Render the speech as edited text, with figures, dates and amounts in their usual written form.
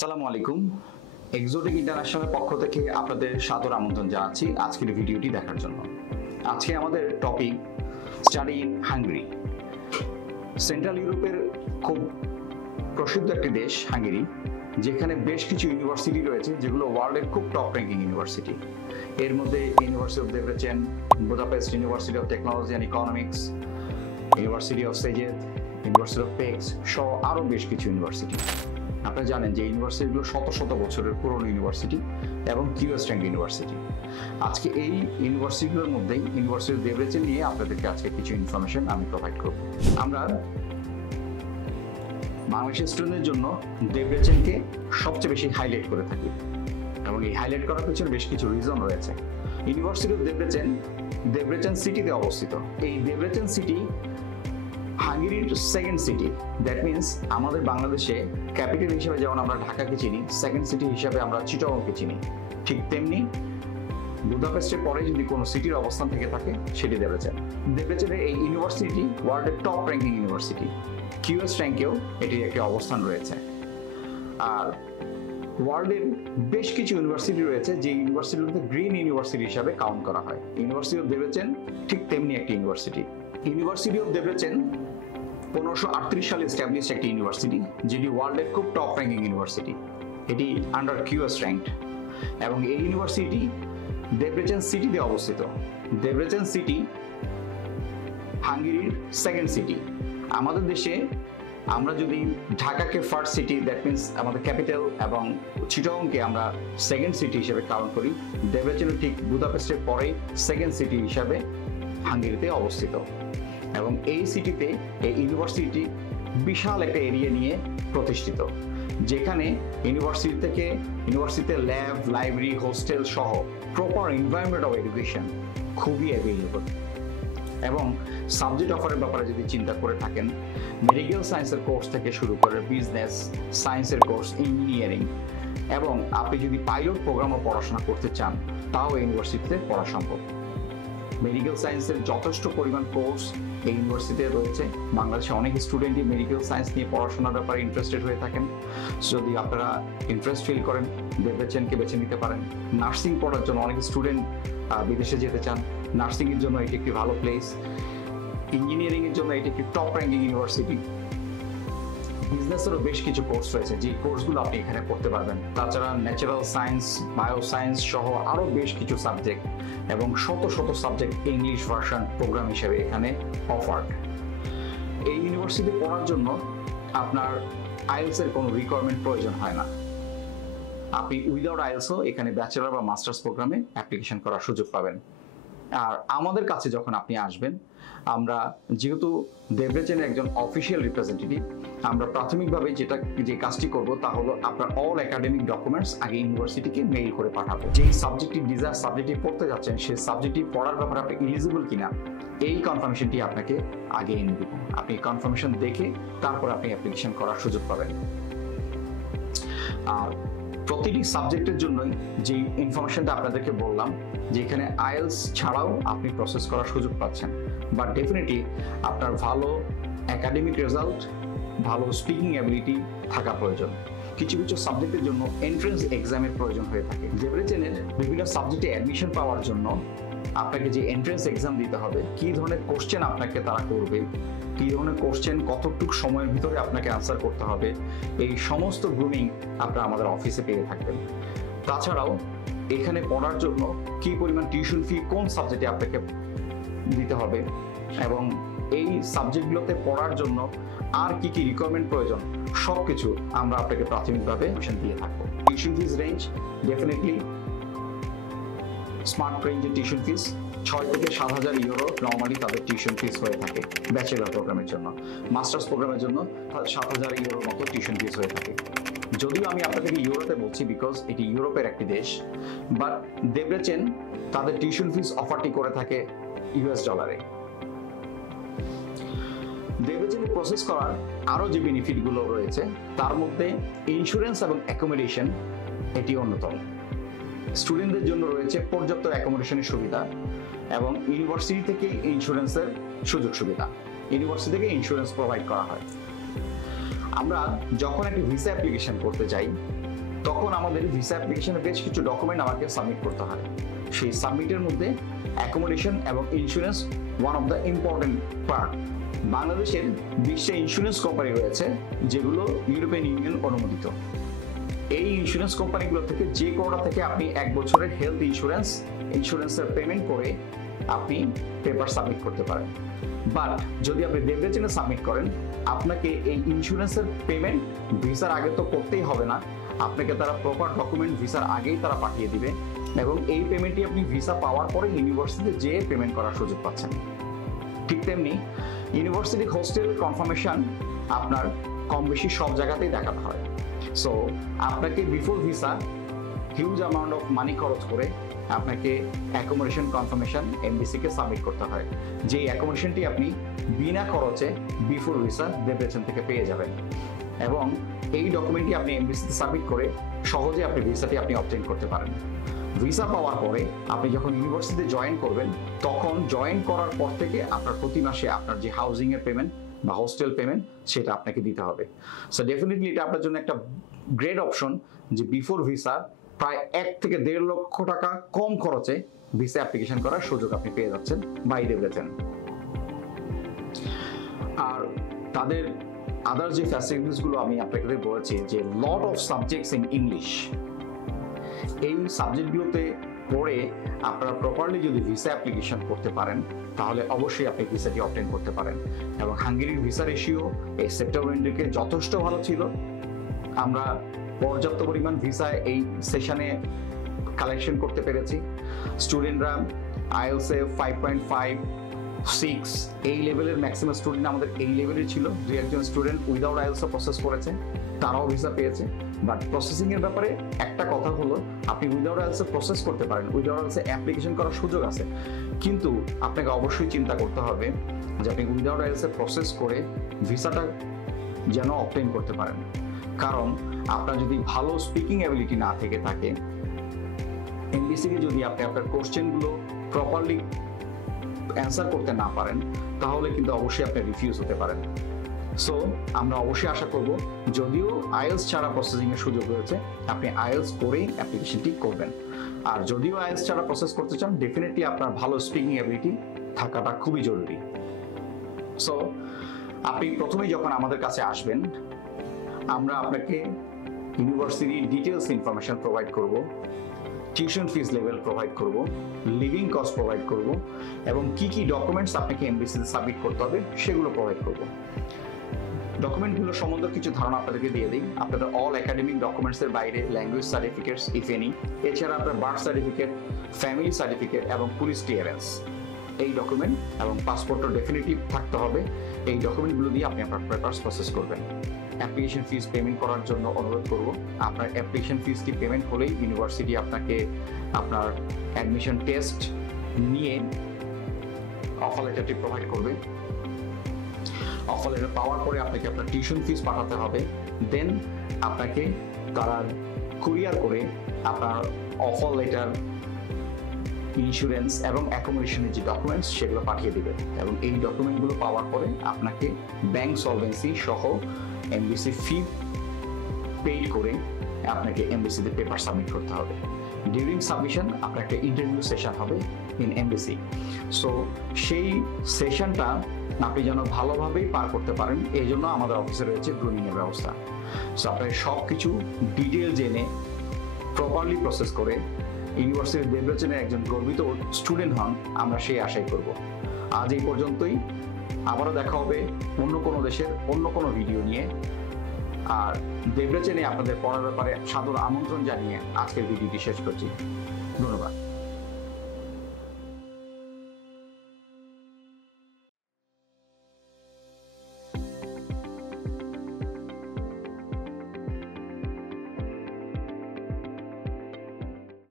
আসসালামু আলাইকুম। এক্সোটিক ইন্টারন্যাশনালের পক্ষ থেকে আপনাদের সাদর আমন্ত্রণ জানাচ্ছি আজকের ভিডিওটি দেখার জন্য। আজকে আমাদের topic study in Hungary. Central ইউরোপের খুব প্রসিদ্ধ একটি দেশ হাঙ্গেরি, যেখানে বেশ কিছু ইউনিভার্সিটি রয়েছে যেগুলো ওয়ার্ল্ডের খুব টপ র্যাঙ্কিং ইউনিভার্সিটি। এর মধ্যে university of Debrecen, Budapest university of technology and economics, university of Szeged, university of Pecs সহ আরও বেশ কিছু ইউনিভার্সিটি। আপনারা জানেন যে ইউনিভার্সিটিগুলো শত শত বছরের পুরনো ইউনিভার্সিটি এবং কিউএস র্যাঙ্ক ইউনিভার্সিটি। আজকে এই ইউনিভার্সিটিগুলোর মধ্যেই ইউনিভার্সিটি অফ দেব্রেচেন নিয়ে আপনাদেরকে আজকে কিছু ইনফরমেশন আমি প্রোভাইড করব। আমরা বাংলাদেশের স্টুডেন্টদের জন্য দেব্রেচেনকে সবচেয়ে বেশি হাইলাইট করে থাকি এবং এই হাইলাইট করার পেছনে বেশ কিছু রিজন রয়েছে। ইউনিভার্সিটি অফ দেব্রেচেন সিটিতে অবস্থিত। এই দেব্রেচেন সিটি হাঙ্গেরির সেকেন্ড সিটি। দ্যাট মিনস আমাদের বাংলাদেশে ক্যাপিটাল হিসেবে যেমন আমরা ঢাকাকে চিনি, সেকেন্ড সিটি হিসেবে আমরা চিটাগংকে চিনি, ঠিক তেমনি বুদাপেস্টের পরে যদি কোনো সিটির অবস্থান থেকে থাকে সেটি দেব্রেচেনের এই ইউনিভার্সিটি ওয়ার্ল্ডের টপ র্যাঙ্কিং ইউনিভার্সিটি। কিউএস র্যাঙ্কেও এটির একটি অবস্থান রয়েছে। আর ওয়ার্ল্ডের বেশ কিছু ইউনিভার্সিটি রয়েছে যে ইউনিভার্সিটিগুলোতে গ্রিন ইউনিভার্সিটি হিসাবে কাউন্ট করা হয়। ইউনিভার্সিটি অফ দেব্রেচেন ঠিক তেমনি একটি ইউনিভার্সিটি। ইউনিভার্সিটি অফ দেব্রেচেন 1538 সালে এস্টাবলিশ একটি ইউনিভার্সিটি, যেটি ওয়ার্ল্ডের খুব টপ র্যাঙ্কিং ইউনিভার্সিটি। এটি আন্ডার কিউএস র্যাঙ্কড এবং এই ইউনিভার্সিটি দেব্রেচেন সিটিতে অবস্থিত। দেব্রেচেন সিটি হাঙ্গেরির সেকেন্ড সিটি। আমাদের দেশে আমরা যদি ঢাকাকে ফার্স্ট সিটি, দ্যাট মিনস আমাদের ক্যাপিটাল, এবং চিটাগংকে আমরা সেকেন্ড সিটি হিসেবে কাউন্ট করি, দেব্রেচেনও ঠিক বুদাপেস্টের পরে সেকেন্ড সিটি হিসাবে হাঙ্গেরিতে অবস্থিত। এবং এই সিটিতে এই ইউনিভার্সিটি বিশাল একটা এরিয়া নিয়ে প্রতিষ্ঠিত, যেখানে ইউনিভার্সিটিতে ল্যাব, লাইব্রেরি, হোস্টেল সহ প্রপার এনভায়রনমেন্ট অফ এডুকেশন খুবই অ্যাভেলেবল। এবং সাবজেক্ট অফারের ব্যাপারে যদি চিন্তা করে থাকেন, মেডিকেল সায়েন্সের কোর্স থেকে শুরু করে বিজনেস সায়েন্সের কোর্স, ইঞ্জিনিয়ারিং, এবং আপনি যদি পাইলট প্রোগ্রামও পড়াশোনা করতে চান তাও ইউনিভার্সিটিতে পড়া সম্ভব। মেডিকেল সায়েন্সের যথেষ্ট পরিমাণ কোর্স এই ইউনিভার্সিটিতে রয়েছে। বাংলাদেশে অনেক স্টুডেন্টই মেডিকেল সায়েন্স নিয়ে পড়াশোনার ব্যাপারে ইন্টারেস্টেড হয়ে থাকেন। যদি আপনারা ইন্টারেস্ট ফিল করেন, দেব্রেচেনকে বেছে নিতে পারেন। নার্সিং পড়ার জন্য অনেক স্টুডেন্ট বিদেশে যেতে চান, নার্সিংয়ের জন্য এটি একটি ভালো প্লেস। ইঞ্জিনিয়ারিংয়ের জন্য এটি একটি টপ র্যাঙ্কিং ইউনিভার্সিটি। বিজনেসেরও বেশ কিছু কোর্স রয়েছে, যে কোর্সগুলো আপনি এখানে পড়তে পারবেন। তাছাড়া ন্যাচারাল সায়েন্স, বায়োসায়েন্স সহ আরও বেশ কিছু সাবজেক্ট এবং শত শত সাবজেক্ট ইংলিশ ভার্সন প্রোগ্রাম হিসেবে এখানে অফার্ড। এই ইউনিভার্সিটি পড়ার জন্য আপনার আইএলটিএস এর কোনো রিকোয়ারমেন্ট প্রয়োজন হয় না। আপনি উইদাউট আইএলটিএসও এখানে ব্যাচেলর বা মাস্টার্স প্রোগ্রামে অ্যাপ্লিকেশন করার সুযোগ পাবেন। আর আমাদের কাছে যখন আপনি আসবেন, আমরা যেহেতু দেব্রেচেনের একজন অফিসিয়াল রিপ্রেজেন্টেটিভ, আমরা প্রাথমিকভাবে যে কাজটি করব তা হলো আপনার অল একাডেমিক ডকুমেন্টস আগে ইউনিভার্সিটিকে মেইল করে পাঠাবো। যেই সাবজেক্টটি পড়তে যাচ্ছেন সেই সাবজেক্টটি পড়ার ব্যাপারে আপনি এলিজিবল কিনা এই কনফার্মেশনটি আপনাকে আগে এনে দেব। আপনি কনফার্মেশন দেখে তারপর আপনি অ্যাপ্লিকেশন করার সুযোগ পাবেন। আর প্রতিটি সাবজেক্টের জন্যই যে ইনফরমেশনটা আপনাদেরকে বললাম, যেখানে আইএলটিএস ছাড়াও আপনি প্রসেস করার সুযোগ পাচ্ছেন, বাট ডেফিনেটলি আপনার ভালো একাডেমিক রেজাল্ট, ভালো স্পিকিং অ্যাবিলিটি থাকা প্রয়োজন। কিছু কিছু সাবজেক্টের জন্য এন্ট্রান্স এক্সামের প্রয়োজন হয়ে থাকে। দেব্রেচেনের বিভিন্ন সাবজেক্টে অ্যাডমিশন পাওয়ার জন্য আপনাকে যে এন্ট্রান্স এক্সাম দিতে হবে, কি ধরনের কোশ্চেন আপনাকে তারা করবে, কি ধরনের কোশ্চেন কতটুকু সময়ের ভিতরে আপনাকে আনসার করতে হবে, এই সমস্ত গ্রুমিং আপনারা আমাদের অফিসে পেয়ে থাকবেন। তাছাড়াও এখানে পড়ার জন্য কি পরিমাণ টিউশন ফি কোন সাবজেক্টে আপনাকে দিতে হবে, এবং এই সাবজেক্টগুলোতে পড়ার জন্য আর কি কি রিকোয়ারমেন্ট প্রয়োজন, সবকিছু আমরা আপনাকে প্রাথমিকভাবে দিয়ে থাকবো। Tuition fees range definitely smart রেঞ্জের টিউশন ফিস 6 থেকে 7,000 ইউরো নর্মালি তাদের টিউশন ফিস হয়ে থাকে ব্যাচেলর প্রোগ্রামের জন্য। মাস্টার্স প্রোগ্রামের জন্য 7,000 ইউরোর মতো টিউশন ফিস হয়ে থাকে। যদিও আমি আপনাদেরকে ইউরোতে বলছি বিকজ এটি ইউরোপের একটি দেশ, বাট দেব্রেচেন তাদের টিউশন ফিস অফারটি করে থাকে ইউএস ডলারে। দেব্রেচেনে প্রসেস করার আরও যে বেনিফিটগুলো রয়েছে তার মধ্যে ইন্স্যুরেন্স এবং অ্যাকোমোডেশন এটি অন্যতম। স্টুডেন্টদের জন্য রয়েছে পর্যাপ্ত অ্যাকোমোডেশনের সুবিধা এবং ইউনিভার্সিটি থেকে ইন্স্যুরেন্সের সুযোগ সুবিধা। ইউনিভার্সিটি থেকে ইন্স্যুরেন্স প্রোভাইড করা হয়। আমরা যখন একটি ভিসা অ্যাপ্লিকেশন করতে যাই তখন আমাদের ভিসা অ্যাপ্লিকেশনে বেশ কিছু ডকুমেন্ট আমাকে সাবমিট করতে হয়। সেই সাবমিটের মধ্যে অ্যাকোমোডেশন এবং insurance one of the important part. বাংলাদেশের 20টা ইন্স্যুরেন্স কোম্পানি রয়েছে যেগুলো ইউরোপিয়ান ইউনিয়ন অনুমোদিত। এই ইন্স্যুরেন্স কোম্পানিগুলো থেকে যে কোনোটা থেকে আপনি 1 বছরের হেলথ ইন্স্যুরেন্সের পেমেন্ট করে আপনি পেপার সাবমিট করতে পারেন। বাট যদি আপনি ডেভরেজনে সাবমিট করেন, আপনাকে এই ইন্স্যুরেন্সের পেমেন্ট ভিসার আগে তো করতেই হবে না, আপনাকে তারা প্রপার ডকুমেন্ট ভিসার আগেই তারা পাঠিয়ে দিবে এবং এই পেমেন্টটি আপনি ভিসা পাওয়ার পরে ইউনিভার্সিটিতে যেয়ে পেমেন্ট করার সুযোগ পাচ্ছেন। ঠিক তেমনি ইউনিভার্সিটি হোস্টেল কনফার্মেশন আপনার কম বেশি সব জায়গাতেই দেখাতে হয়। সো আপনাকে before visa huge amount of money খরচ করে আপনাকে অ্যাকোমোডেশন কনফার্মেশন এমবিসিকে সাবমিট করতে হয়, যেই অ্যাকোমোডেশনটি আপনি বিনা খরচে বিফোর ভিসা ডেভরেজন থেকে পেয়ে যাবেন এবং এই ডকুমেন্টটি আপনি এমবিসিতে সাবমিট করে সহজে আপনি ভিসাটি আপনি অবটেইন করতে পারেন। ভিসা পাওয়ার পরে আপনি যখন ইউনিভার্সিটিতে জয়েন করবেন, তখন জয়েন করার পর থেকে আপনার প্রতি মাসে আপনার যে হাউজিং এর পেমেন্ট বা হোস্টেল পেমেন্ট সেটা আপনাকে দিতে হবে। সো ডেফিনেটলি এটা আপনার জন্য একটা গ্রেট অপশন যে বিফোর ভিসা প্রায় 1 থেকে 1.5 লক্ষ টাকা কম খরচে ভিসা অ্যাপ্লিকেশন করার সুযোগ আপনি পেয়ে যাচ্ছেন বাই ডেভরেজেন। আর তাদের আদার যে ফ্যাসিলিটিস গুলো আমি আপনাকে বলেছি যে lot of subjects in English, এই সাবজেক্টগুলোতে পড়ে আপনারা প্রপারলি যদি ভিসা অ্যাপ্লিকেশন করতে পারেন তাহলে অবশ্যই আপনি ভিসাটি অবটেইন করতে পারেন। এবং হাঙ্গেরির ভিসা রেশিও এই সেপ্টেম্বর ইন্টেকে যথেষ্ট ভালো ছিল। আমরা পর্যাপ্ত পরিমাণ ভিসা এই সেশনে কালেকশন করতে পেরেছি। স্টুডেন্টরা আইএলসে 5.5, 6 এই লেভেলের ম্যাক্সিমাম স্টুডেন্ট আমাদের এই লেভেলের ছিল। 2-1 স্টুডেন্ট উইদাউট আইএলসে প্রসেস করেছে, তারাও ভিসা পেয়েছে। বাট প্রসেসিং এর ব্যাপারে একটা কথা হলো, আপনি উইদাউট আইএলসে প্রসেস করতে পারেন, উইদাউট আইএলসে অ্যাপ্লিকেশন করার সুযোগ আছে, কিন্তু আপনাকে অবশ্যই চিন্তা করতে হবে যে আপনি উইদাউট আইএলসে প্রসেস করে ভিসাটা যেন অবটেইন করতে পারেন। কারণ আপনার যদি ভালো স্পিকিং অ্যাবিলিটি না থেকে থাকে, এমবিসিকে যদি আপনি আপনার কোশ্চেনগুলো প্রপারলি অ্যান্সার করতে না পারেন, তাহলে কিন্তু অবশ্যই আপনি রিফিউজ হতে পারেন। সো আমরা অবশ্যই আশা করব, যদিও আইএলস ছাড়া প্রসেসিং এর সুযোগ রয়েছে, আপনি আইএলস করেই অ্যাপ্লিকেশনটি করবেন। আর যদিও আইএলস ছাড়া প্রসেস করতে চান, ডেফিনেটলি আপনার ভালো স্পিকিং অ্যাবিলিটি থাকাটা খুবই জরুরি। সো আপনি প্রথমেই যখন আমাদের কাছে আসবেন, আমরা আপনাকে ইউনিভার্সিটি ডিটেলস ইনফরমেশন প্রোভাইড করব, টিউশন ফিস লেভেল প্রোভাইড করব, লিভিং কস্ট প্রোভাইড করব এবং কি কি ডকুমেন্টস আপনাকে এমবিসিতে সাবমিট করতে হবে সেগুলো প্রোভাইড করব। ডকুমেন্টগুলো সম্বন্ধে কিছু ধারণা আপনাদেরকে দিয়ে দিই। আপনাদের অল একাডেমিক ডকুমেন্টসের বাইরে ল্যাঙ্গুয়েজ সার্টিফিকেটস ইফ এনি, এছাড়া আপনার বার্থ সার্টিফিকেট, ফ্যামিলি সার্টিফিকেট এবং পুলিশ ক্লিয়ারেন্স, এই ডকুমেন্ট এবং পাসপোর্টও ডেফিনেটলি থাকতে হবে। এই ডকুমেন্টগুলো দিয়ে আপনি আপনার পেপারস প্রসেস করবেন। অ্যাপ্লিকেশন ফিস পেমেন্ট করার জন্য অনুরোধ করব। আপনার অ্যাপ্লিকেশন ফিসটি পেমেন্ট হলেই ইউনিভার্সিটি আপনাকে আপনার অ্যাডমিশন টেস্ট নিয়ে অফার লেটারটি প্রোভাইড করবে। অফার লেটার পাওয়ার পরে আপনাকে আপনার টিউশন ফিস পাঠাতে হবে। দেন আপনাকে তারা কুরিয়ার করে আপনার অফার লেটার, ইন্স্যুরেন্স এবং অ্যাকোমোডেশনের যে ডকুমেন্টস সেগুলো পাঠিয়ে দিবে এবং এই ডকুমেন্টগুলো পাওয়ার পরে আপনাকে ব্যাংক সলভেন্সি সহ এমবিসি ফি পেইড করে আপনাকে এমবিসিতে পেপার সাবমিট করতে হবে। ডিউরিং সাবমিশন আপনার একটা ইন্টারভিউ সেশন হবে ইন এমবিসি। সো সেই সেশনটা আপনি যেন ভালোভাবেই পার করতে পারেন, এই জন্য আমাদের অফিসে রয়েছে গ্রুমিং এর ব্যবস্থা। সো আপনার সব কিছু ডিটেল জেনে প্রপারলি প্রসেস করে ইউনিভার্সিটি ডেভরেজেনের একজন গর্বিত স্টুডেন্ট হন, আমরা সেই আশাই করব। আজ এই পর্যন্তই, আবারও দেখা হবে অন্য কোনো দেশের অন্য কোনো ভিডিও নিয়ে। আর ডেভরেজেনে আপনাদের পড়ার ব্যাপারে সাদর আমন্ত্রণ জানিয়ে আজকের ভিডিওটি শেষ করছি। ধন্যবাদ।